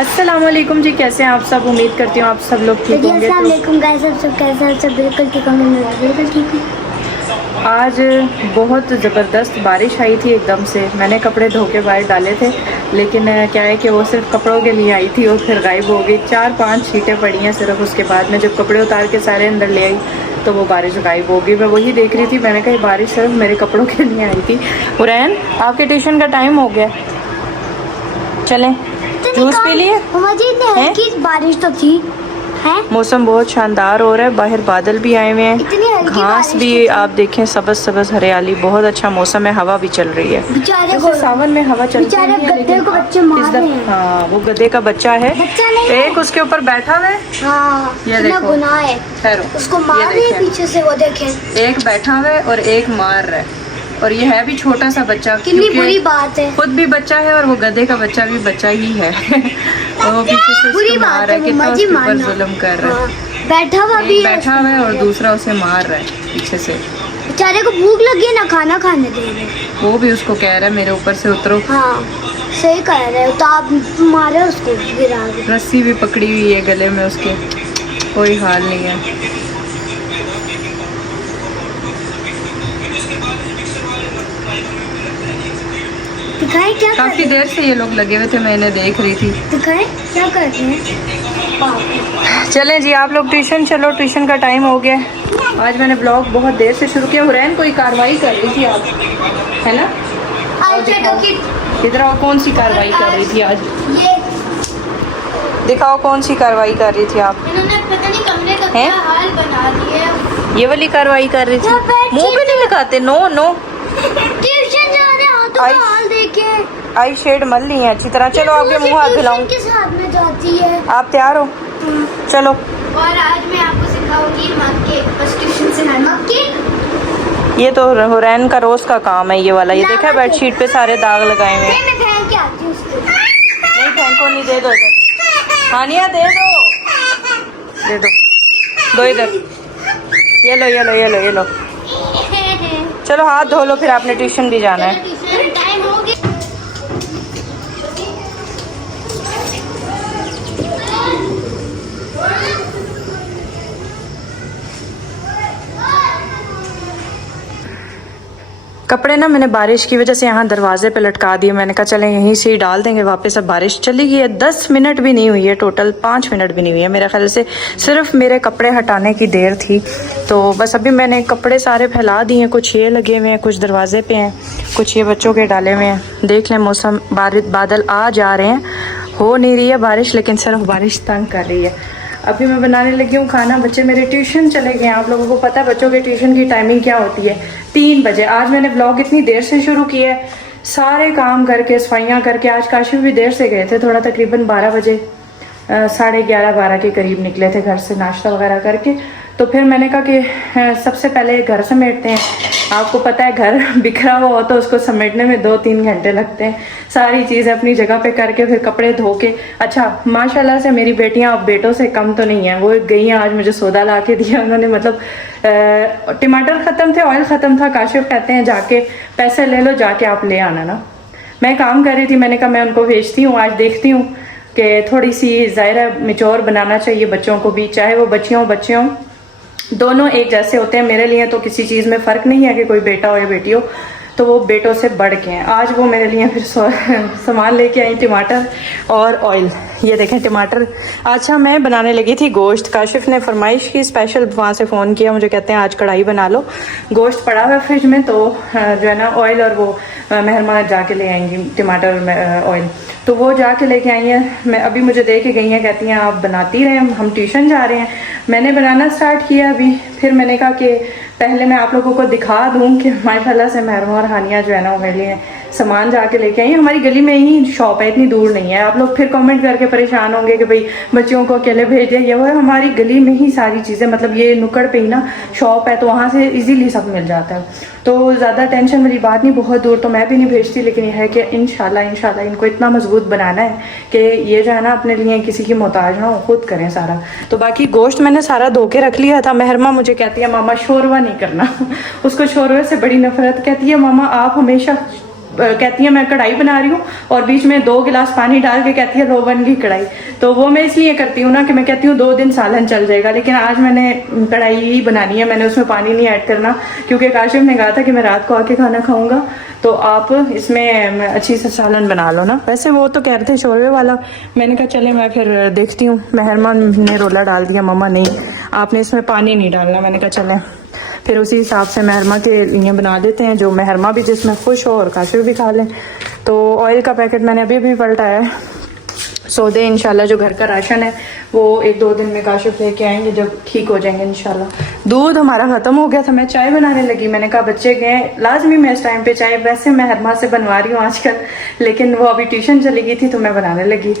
अस्सलाम वालेकुम जी, कैसे हैं आप सब। उम्मीद करती हूँ आप सब लोग ठीक होंगे। अस्सलाम वालेकुम गाइस, आप सब कैसे हैं? आप सब बिल्कुल ठीक होंगे, मैं बिल्कुल ठीक हूँ। आज बहुत ज़बरदस्त बारिश आई थी एकदम से। मैंने कपड़े धो के बाहर डाले थे, लेकिन क्या है कि वो सिर्फ कपड़ों के लिए आई थी और फिर गायब हो गई। 4-5 छींटें पड़ी हैं सिर्फ। उसके बाद में जब कपड़े उतार के सारे अंदर ले आई तो वो बारिश गायब हो गई। मैं वही देख रही थी, मैंने कहा बारिश सिर्फ मेरे कपड़ों के लिए आई थी। हुरैन, आपके ट्यूशन का टाइम हो गया, चलें जूस पी लिए। हल्की बारिश तो थी है? मौसम बहुत शानदार हो रहा है, बाहर बादल भी आए हुए इतनी हैं, हल्की घास बारिश भी तो आप देखें, सबज सबज हरियाली, बहुत अच्छा मौसम है। हवा भी चल रही है, बेचारे जैसे सावन में हवा चलती है। गद्दे को बच्चे मार रहे हैं। हाँ, वो गधे का बच्चा है, बच्चा नहीं है। एक उसके ऊपर बैठा हुआ है। हाँ, ये इतना देखो, गुनाह है। ठहरो, उसको ये मार रहे हैं देखें। पीछे से, वो देखें। एक बैठा हुआ है और एक मार रहा है, और ये है भी छोटा सा बच्चा। कितनी बुरी बात है। खुद भी बच्चा है और वो गधे का बच्चा भी बच्चा ही है। और वो पीछे से बुरी उसको बात मार रहा है, है, कितना मम्मा उसके जी ऊपर मारना। जुल्म कर रहा है। हाँ, बैठा हुआ भी एक बैठा हुआ है और दूसरा उसे मार रहा है पीछे से। बेचारे को भूख लगी है, ना खाना खाने दे रहे। वो भी उसको कह रहा है मेरे ऊपर से उतरो। हाँ, सही कह रहे हो, तो आप मारे उसको, गिरा के। रस्सी भी पकड़ी हुई है गले में उसके, कोई हाल नहीं है। दिखाएं क्या कर काफी रहे देर से ये लोग लगे हुए थे, मैं इन्हें देख रही थी। हैं? दिखाएं क्या कर रहे हैं? चलें जी आप लोग ट्यूशन चलो, ट्यूशन का टाइम हो गया। आज मैंने ब्लॉग बहुत देर से शुरू किया। हुरैन कोई कार्रवाई कर रही थी आप, है ना? इधर आओ, कौन सी कार्रवाई कर रही थी आज? ये दिखाओ कौन सी कार्रवाई कर रही थी आप। इन्होंने पता नहीं कमरे का हैं? क्या हाल बना दिया। ये वाली कार्रवाई कर रही थी। यहाँ बैठ मुंह पे नहीं लगाते, नो नो। ट्यूशन जा रहे हाथों का हाल देखे। आई शेड मल ली है अच्छी तरह। चलो आपके मुंह हाथ धुलाऊं। के साथ में जाती है। आप तैयार हो? चलो। और आज मैं आपको सिखाऊंगी मक्के, बस ट्यूशन से मक्के। ये तो हुरैन का रोज का काम है ये वाला। ये देखा बेडशीट पे सारे दाग लगाए हुए हैं। मैं फेंक के आती हूँ उसको। नहीं फेंको नहीं, दे दो इधर। हानिया दे दो, दे दो, दो इधर। ये लो ये लो ये लो ये लो। चलो हाथ धो लो, फिर आपने ट्यूशन भी जाना है। ट्यूशन टाइम हो गया। कपड़े ना मैंने बारिश की वजह से यहाँ दरवाजे पे लटका दिए। मैंने कहा चलें यहीं से ही डाल देंगे वापस। अब बारिश चली गई है, 10 मिनट भी नहीं हुई है, टोटल 5 मिनट भी नहीं हुई है मेरे ख्याल से। सिर्फ मेरे कपड़े हटाने की देर थी, तो बस अभी मैंने कपड़े सारे फैला दिए हैं। कुछ ये लगे हुए हैं, कुछ दरवाजे पे हैं, कुछ ये बच्चों के डाले हुए हैं। देख लें मौसम, बादल आ जा रहे हैं, हो नहीं रही है बारिश, लेकिन सिर्फ बारिश तंग कर रही है। अभी मैं बनाने लगी हूँ खाना। बच्चे मेरे ट्यूशन चले गए हैं। आप लोगों को पता है बच्चों के ट्यूशन की टाइमिंग क्या होती है, 3 बजे। आज मैंने व्लॉग इतनी देर से शुरू किया है, सारे काम करके, सफाइयाँ करके। आज काशिफ भी देर से गए थे, थोड़ा तकरीबन 12 बजे, 11:30-12 के करीब निकले थे घर से नाश्ता वगैरह करके। तो फिर मैंने कहा कि सबसे पहले घर समेटते हैं। आपको पता है घर बिखरा हुआ हो तो उसको समेटने में 2-3 घंटे लगते हैं। सारी चीज़ें अपनी जगह पे करके फिर कपड़े धो के। अच्छा माशाल्लाह से मेरी बेटियां अब बेटों से कम तो नहीं हैं। वो गई हैं, आज मुझे सौदा ला के दिया उन्होंने। मतलब टमाटर ख़त्म थे, ऑयल ख़त्म था। काशिफ कहते हैं जाके पैसे ले लो, जाके आप ले आना ना। मैं काम कर रही थी, मैंने कहा मैं उनको भेजती हूँ। आज देखती हूँ कि थोड़ी सी ज़ाहिर मिचोर बनाना चाहिए बच्चों को भी, चाहे वो बच्चियों बच्चे हों, दोनों एक जैसे होते हैं। मेरे लिए तो किसी चीज़ में फ़र्क नहीं है कि कोई बेटा हो या बेटी हो, तो वो बेटों से बढ़ के हैं। आज वो मेरे लिए फिर सामान लेके आई, टमाटर और ऑयल। ये देखें टमाटर। अच्छा मैं बनाने लगी थी गोश्त। काशिफ ने फरमाइश की, स्पेशल वहाँ से फ़ोन किया, मुझे कहते हैं आज कढ़ाई बना लो। गोश्त पड़ा हुआ फ्रिज में, तो जो है ना ऑयल और वो मेहरमा जाके ले आएंगी टमाटर और ऑयल, तो वो जाके लेके आई हैं। मैं अभी मुझे दे के गई हैं, कहती हैं आप बनाती रहें, हम ट्यूशन जा रहे हैं। मैंने बनाना स्टार्ट किया अभी। फिर मैंने कहा कि पहले मैं आप लोगों को दिखा दूं कि माशाल्लाह से मेहरमा और हानिया जो है ना वो मेरे लिए सामान जाके लेके आई। हमारी गली में ही शॉप है, इतनी दूर नहीं है। आप लोग फिर कमेंट करके परेशान होंगे कि भाई बच्चियों को अकेले भेज दिया। ये वो है, हमारी गली में ही सारी चीज़ें, मतलब ये नुक्कड़ पे ही ना शॉप है, तो वहाँ से इजीली सब मिल जाता है। तो ज़्यादा टेंशन वाली बात नहीं, बहुत दूर तो मैं भी नहीं भेजती। लेकिन यह है कि इंशाल्लाह इनको इतना मजबूत बनाना है कि ये जो है ना अपने लिए किसी की मोहताज ना हो, खुद करें सारा। तो बाकी गोश्त मैंने सारा धो के रख लिया था। मेहरमा मुझे कहती है मामा शोरवा नहीं करना उसको शोरवे से बड़ी नफरत। कहती है मामा आप हमेशा कहती है मैं कढ़ाई बना रही हूँ और बीच में 2 गिलास पानी डाल के कहती है लो बन गई कढ़ाई। तो वो मैं इसलिए करती हूँ ना कि मैं कहती हूँ 2 दिन सालन चल जाएगा, लेकिन आज मैंने कढ़ाई ही बनानी है, मैंने उसमें पानी नहीं ऐड करना क्योंकि काशिफ ने कहा था कि मैं रात को आके खाना खाऊंगा तो आप इसमें अच्छी से सालन बना लो ना। वैसे वो तो कह रहे थे शोरबे वाला, मैंने कहा चले मैं फिर देखती हूँ। मेहरमा ने रोला डाल दिया, मम्मा नहीं आपने इसमें पानी नहीं डालना, मैंने कहा चले फिर उसी हिसाब से मेहरमा के लिए बना देते हैं जो मेहरमा भी जिसमें खुश हो और काशिफ भी खा लें। तो ऑयल का पैकेट मैंने अभी पलटाया है, सौदे इंशाल्लाह जो घर का राशन है वो 1-2 दिन में काशिफ लेके आएंगे जब ठीक हो जाएंगे इंशाल्लाह। दूध हमारा ख़त्म हो गया था, मैं चाय बनाने लगी, मैंने कहा बच्चे गए लाजमी मैं इस टाइम पे चाय वैसे मैं हरमा से बनवा रही हूँ आजकल, लेकिन वो अभी ट्यूशन चली गई थी तो मैं बनाने लगी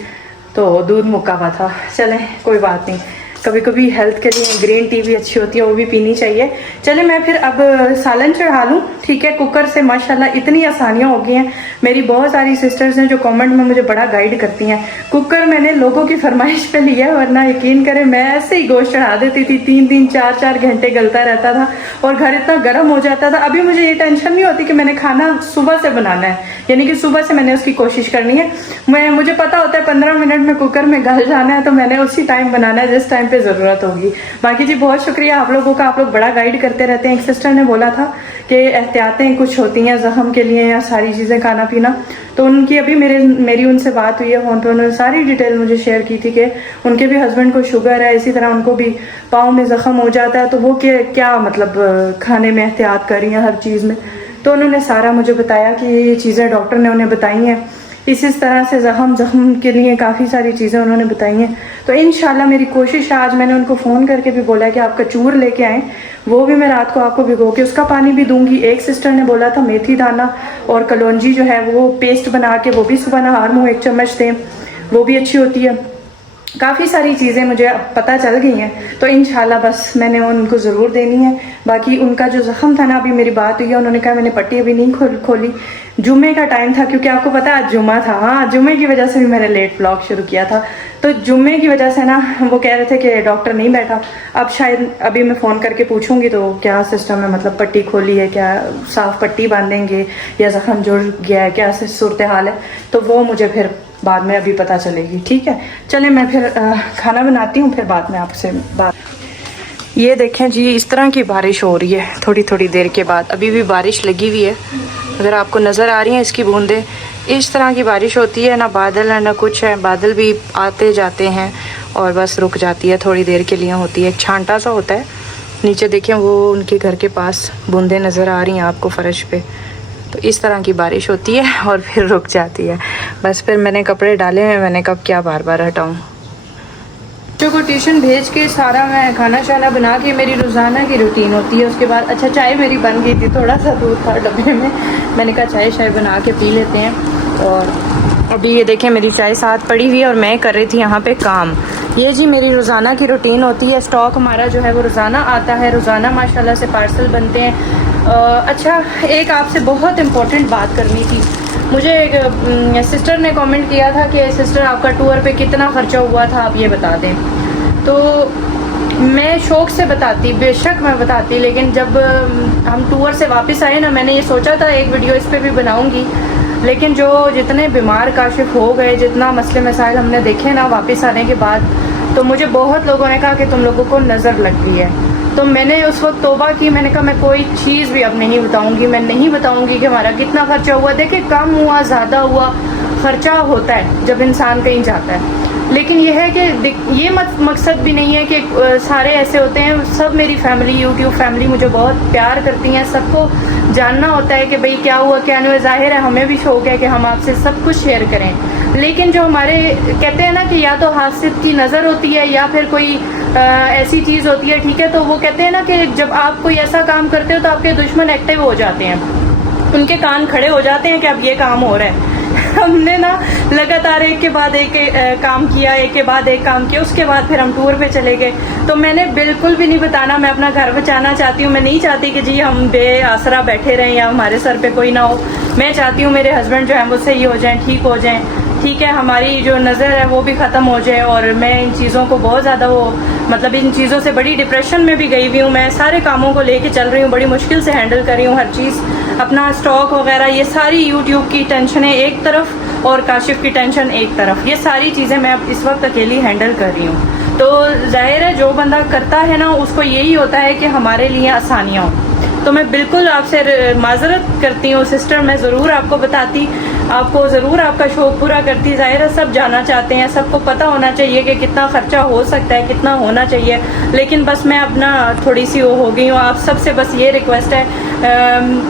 तो दूध मुक्का हुआ था। चलें कोई बात नहीं, कभी कभी हेल्थ के लिए ग्रीन टी भी अच्छी होती है, वो भी पीनी चाहिए। चले मैं फिर अब सालन चढ़ा लूँ, ठीक है। कुकर से माशाल्लाह इतनी आसानियाँ हो गई हैं। मेरी बहुत सारी सिस्टर्स हैं जो कमेंट में मुझे बड़ा गाइड करती हैं। कुकर मैंने लोगों की फरमाइश पे लिया है, वरना यकीन करें मैं ऐसे ही गोश्त चढ़ा देती थी, 3-3 4-4 घंटे गलता रहता था और घर इतना गर्म हो जाता था। अभी मुझे ये टेंशन नहीं होती कि मैंने खाना सुबह से बनाना है, यानी कि सुबह से मैंने उसकी कोशिश करनी है। मुझे पता होता है 15 मिनट में कुकर में गल जाना है, तो मैंने उसी टाइम बनाना है जिस टाइम पे ज़रूरत होगी। बाकी जी बहुत शुक्रिया आप लोगों का, आप लोग बड़ा गाइड करते रहते हैं। एक सिस्टर ने बोला था कि एहतियातें कुछ होती हैं ज़ख्म के लिए या सारी चीज़ें खाना पीना, तो उनकी अभी मेरी उनसे बात हुई है फ़ोन पे, उन्होंने सारी डिटेल मुझे शेयर की थी कि उनके भी हस्बैंड को शुगर है, इसी तरह उनको भी पाँव में ज़ख्म हो जाता है, तो वो क्या मतलब खाने में एहतियात कर रही हैं हर चीज़ में। तो उन्होंने सारा मुझे बताया कि ये चीज़ें डॉक्टर ने उन्हें बताई हैं, इस तरह से ज़ख्म के लिए काफ़ी सारी चीज़ें उन्होंने बताई हैं। तो इंशाल्लाह मेरी कोशिश है, आज मैंने उनको फ़ोन करके भी बोला कि आप कचूर लेके आएँ, वो भी मैं रात को आपको भिगो के उसका पानी भी दूंगी। एक सिस्टर ने बोला था मेथी दाना और कलौंजी जो है वो पेस्ट बना के वो भी सुबह नहार मुँह 1 चम्मच दें, वो भी अच्छी होती है। काफ़ी सारी चीज़ें मुझे अब पता चल गई हैं, तो इंशाल्लाह बस मैंने उनको ज़रूर देनी है। बाकी उनका जो ज़ख्म था ना, अभी मेरी बात हुई है, उन्होंने कहा मैंने पट्टी अभी नहीं खोली, जुम्मे का टाइम था क्योंकि आपको पता है आज जुम्मा था। हाँ, जुम्मे की वजह से भी मैंने लेट व्लॉग शुरू किया था, तो जुम्मे की वजह से ना वो कह रहे थे कि डॉक्टर नहीं बैठा। अब शायद अभी मैं फ़ोन करके पूछूंगी तो क्या सिस्टम है, मतलब पट्टी खोली है क्या, साफ़ पट्टी बांधेंगे या ज़ख्म जुड़ गया है, क्या सूरत हाल है, तो वो मुझे फिर बाद में अभी पता चलेगी। ठीक है, चले मैं फिर खाना बनाती हूँ, फिर बाद में आपसे बात। ये देखें जी, इस तरह की बारिश हो रही है थोड़ी थोड़ी देर के बाद, अभी भी बारिश लगी हुई है, अगर आपको नज़र आ रही हैं इसकी बूंदें। इस तरह की बारिश होती है, ना बादल है ना कुछ है, बादल भी आते जाते हैं और बस रुक जाती है, थोड़ी देर के लिए होती है, एक छांटा सा होता है। नीचे देखें वो उनके घर के पास बूंदें नज़र आ रही हैं आपको फ़र्श पे, तो इस तरह की बारिश होती है और फिर रुक जाती है। बस फिर मैंने कपड़े डाले हैं, मैंने कब क्या बार बार हटाऊँ। बच्चों को ट्यूशन भेज के सारा मैं खाना शाना बना के, मेरी रोज़ाना की रूटीन होती है। उसके बाद अच्छा चाय मेरी बन गई थी, थोड़ा सा दूध था डब्बे में, मैंने कहा चाय बना के पी लेते हैं। और अभी ये देखें मेरी चाय साथ पड़ी हुई है और मैं कर रही थी यहाँ पे काम। ये जी मेरी रोज़ाना की रूटीन होती है। स्टॉक हमारा जो है वो रोज़ाना आता है, रोज़ाना माशाल्लाह से पार्सल बनते हैं। अच्छा, एक आपसे बहुत इम्पोर्टेंट बात करनी थी। मुझे एक सिस्टर ने कमेंट किया था कि सिस्टर आपका टूर पे कितना ख़र्चा हुआ था, आप ये बता दें। तो मैं शौक़ से बताती, बेशक मैं बताती, लेकिन जब हम टूर से वापस आए ना, मैंने ये सोचा था एक वीडियो इस पर भी बनाऊँगी, लेकिन जितने बीमार काशिफ हो गए, जितना मसले मसाइल हमने देखे ना वापस आने के बाद, तो मुझे बहुत लोगों ने कहा कि तुम लोगों को नज़र लग गई है। तो मैंने उस वक्त तौबा की, मैंने कहा मैं कोई चीज़ भी अब नहीं बताऊंगी, मैं नहीं बताऊंगी कि हमारा कितना खर्चा हुआ। देखिए कम हुआ ज़्यादा हुआ, खर्चा होता है जब इंसान कहीं जाता है, लेकिन यह है कि ये मकसद भी नहीं है कि सारे ऐसे होते हैं। सब मेरी फैमिली, यूट्यूब फैमिली मुझे बहुत प्यार करती हैं, सबको जानना होता है कि भाई क्या हुआ क्या नहीं हुआ। ज़ाहिर है हमें भी शौक़ है कि हम आपसे सब कुछ शेयर करें, लेकिन जो हमारे कहते हैं ना कि या तो हासिद की नज़र होती है या फिर कोई ऐसी चीज़ होती है, ठीक है। तो वो कहते हैं ना कि जब आप कोई ऐसा काम करते हो तो आपके दुश्मन एक्टिव हो जाते हैं, उनके कान खड़े हो जाते हैं कि अब ये काम हो रहा है। हमने ना लगातार एक के बाद एक काम किया, एक के बाद एक काम किया, उसके बाद फिर हम टूर पे चले गए। तो मैंने बिल्कुल भी नहीं बताना, मैं अपना घर बचाना चाहती हूँ। मैं नहीं चाहती कि जी हम बेआसरा बैठे रहें या हमारे सर पे कोई ना हो। मैं चाहती हूँ मेरे हस्बैंड जो है वो सही हो जाएं, ठीक हो जाएं। ठीक है, हमारी जो नज़र है वो भी ख़त्म हो जाए। और मैं इन चीज़ों को बहुत ज़्यादा मतलब इन चीज़ों से बड़ी डिप्रेशन में भी गई हुई हूँ। मैं सारे कामों को लेके चल रही हूँ, बड़ी मुश्किल से हैंडल कर रही हूँ हर चीज़, अपना स्टॉक वगैरह, ये सारी यूट्यूब की टेंशनें एक तरफ और काशिफ की टेंशन एक तरफ, ये सारी चीज़ें मैं अब इस वक्त अकेली हैंडल कर रही हूँ। तो जाहिर है जो बंदा करता है ना, उसको यही होता है कि हमारे लिए आसानियाँ हों। तो मैं बिल्कुल आपसे माजरत करती हूँ सिस्टर, मैं ज़रूर आपको बताती, आपको ज़रूर आपका शौक़ पूरा करती। ज़ाहिर है सब जाना चाहते हैं, सबको पता होना चाहिए कि कितना ख़र्चा हो सकता है, कितना होना चाहिए, लेकिन बस मैं अपना थोड़ी सी वो हो गई हूँ। आप सबसे बस ये रिक्वेस्ट है,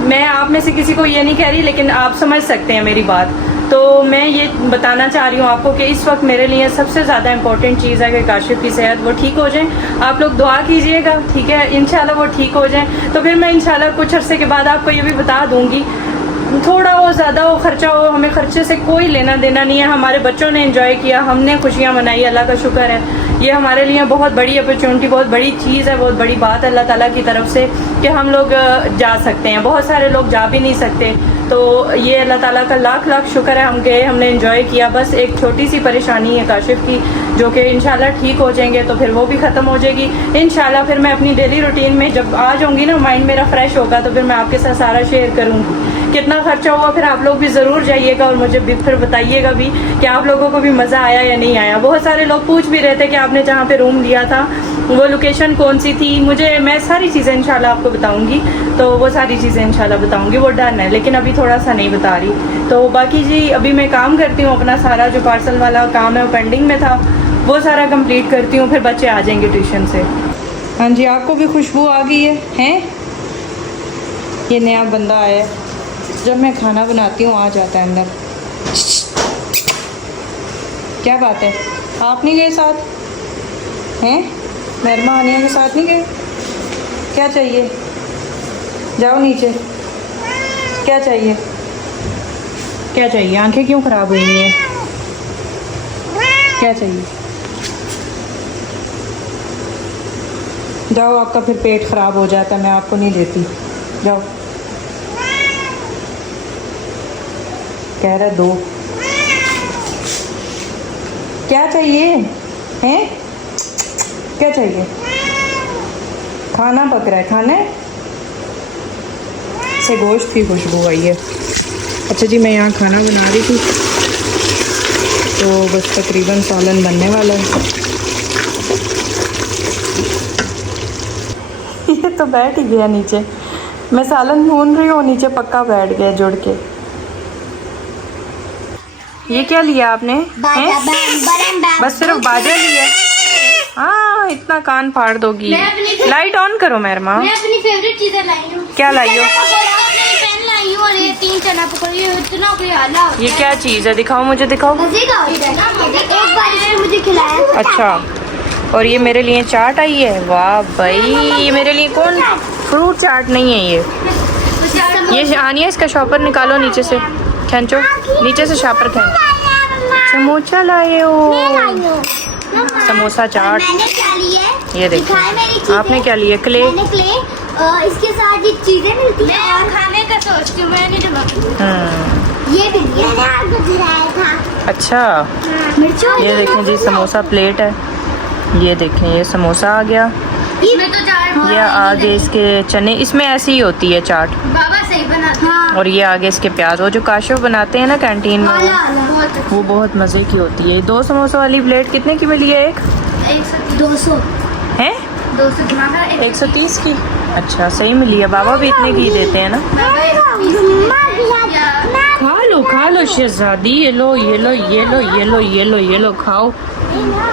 मैं आप में से किसी को ये नहीं कह रही, लेकिन आप समझ सकते हैं मेरी बात। तो मैं ये बताना चाह रही हूँ आपको कि इस वक्त मेरे लिए सबसे ज़्यादा इम्पोर्टेंट चीज़ है कि काशिफ की सेहत वो ठीक हो जाए। आप लोग दुआ कीजिएगा, ठीक है, इंशाल्लाह वो ठीक हो जाए। तो फिर मैं इंशाल्लाह कुछ अरसे के बाद आपको ये भी बता दूँगी, थोड़ा हो ज़्यादा हो खर्चा हो, हमें खर्चे से कोई लेना देना नहीं है। हमारे बच्चों ने एंजॉय किया, हमने खुशियाँ मनाई, अल्लाह का शुक्र है। ये हमारे लिए बहुत बड़ी अपॉर्चुनिटी, बहुत बड़ी चीज़ है, बहुत बड़ी बात है अल्लाह ताला की तरफ से कि हम लोग जा सकते हैं। बहुत सारे लोग जा भी नहीं सकते, तो ये अल्लाह ताला का लाख लाख शुक्र है, हम गए, हमने एंजॉय किया। बस एक छोटी सी परेशानी है काशिफ की, जो कि इंशाल्लाह ठीक हो जाएंगे तो फिर वो भी ख़त्म हो जाएगी इंशाल्लाह। फिर मैं अपनी डेली रूटीन में जब आ जाऊँगी ना, माइंड मेरा फ्रेश होगा, तो फिर मैं आपके साथ सारा शेयर करूँगी। कितना खर्चा हुआ फिर आप लोग भी ज़रूर जाइएगा और मुझे भी फिर बताइएगा भी कि आप लोगों को भी मज़ा आया या नहीं आया। बहुत सारे लोग पूछ भी रहे थे कि आपने जहाँ पे रूम लिया था वो लोकेशन कौन सी थी। मैं सारी चीज़ें इंशाल्लाह आपको बताऊंगी, तो वो सारी चीज़ें इंशाल्लाह बताऊंगी, वो डन है, लेकिन अभी थोड़ा सा नहीं बता रही। तो बाकी जी अभी मैं काम करती हूँ, अपना सारा जो पार्सल वाला काम है वो पेंडिंग में था, वो सारा कंप्लीट करती हूँ, फिर बच्चे आ जाएंगे ट्यूशन से। हाँ जी, आपको भी खुशबू आ गई है, हैं? ये नया बंदा आया है, जब मैं खाना बनाती हूँ आ जाता है अंदर। क्या बात है, आप नहीं गए साथ? हैं? महरमा आनिया के साथ नहीं गए? क्या चाहिए? जाओ नीचे। क्या चाहिए? क्या चाहिए? आंखें क्यों ख़राब हुई हैं? क्या चाहिए? जाओ, आपका फिर पेट ख़राब हो जाता है, मैं आपको नहीं देती। जाओ। कह रहा दो। क्या चाहिए? हैं? क्या चाहिए? खाना पक रहा है, खाना है? से गोश्त की खुशबू आई है। अच्छा जी, मैं यहाँ खाना बना रही थी, तो बस तकरीबन सालन बनने वाला है। ये तो बैठ ही गया नीचे, मैं सालन भून रही हूँ, नीचे पक्का बैठ गया जुड़ के। ये क्या लिया आपने? बस सिर्फ बाजा लिया? हाँ, इतना कान फाड़ दोगी। लाइट ऑन करो मेहरमा। मैं अपनी फेवरेट चीजें लाई हूँ। क्या लाई हो? पेन लाई हूँ और ये 3 चना पकड़ी, इतना कोई आला होता है। ये क्या चीज़ है? दिखाओ, मुझे दिखाओ। मजे का होता है ना, एक बार इसने मुझे खिलाया। अच्छा, और ये मेरे लिए चाट आई है? वाह भाई, ये मेरे लिए कौन? फ्रूट चाट नहीं है ये आनिया, इसका शॉपर निकालो नीचे से, खींचो नीचे से, शॉपर खींचो। समोसा लाए हो? समोसा चाट। मैंने क्या लिया? ये देखो, आपने क्या लिया? क्ले। मैंने क्ले, इसके साथ ये चीजें मिलती हैं और खाने का सोचती हूँ मैंने ये भी लिया था। अच्छा, मिर्चों ये देखें जी, समोसा प्लेट है। ये देखें, ये समोसा आ गया, इसमें तो चाट, ये आगे इसके चने, इसमें ऐसी ही होती है चाट। बाबा सही बनाते हैं। और ये आगे इसके प्याज, वो जो काशिफ बनाते हैं ना कैंटीन में, वो बहुत मज़े की होती है। 2 समोसा वाली प्लेट कितने की मिली है? 200 है? 130 की? अच्छा, सही मिली है। बाबा भी इतने की देते हैं ना। खा लो शहजादी, ये लो ये लो ये लो ये लो ये लो ये लो, खाओ।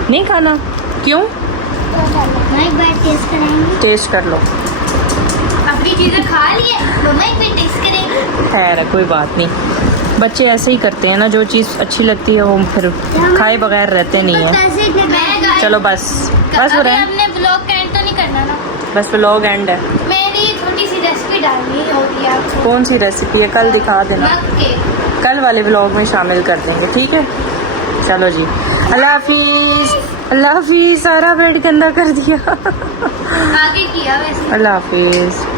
नहीं खाना? क्यों? एक बार टेस्ट करेंगे। टेस्ट कर लो। अपनी चीजें खा लिए, मम्मा एक बार टेस्ट करेंगे। खैर है, कोई बात नहीं, बच्चे ऐसे ही करते हैं ना, जो चीज़ अच्छी लगती है वो फिर खाए बगैर रहते नहीं है। चलो बस हो रहा है। हमने ब्लॉग एंड तो नहीं करना ना, बस व्लॉग एंड है। मेरी छोटी सी रेसिपी डालनी होगी आपको। कौन सी रेसिपी है? कल दिखा देना, कल वाले व्लॉग में शामिल कर देंगे, ठीक है? चलो जी, अल्लाह हाफिज़। अल्लाह हाफिज़। सारा बेड गंदा कर दिया। आगे किया वैसे। अल्लाह हाफिज़।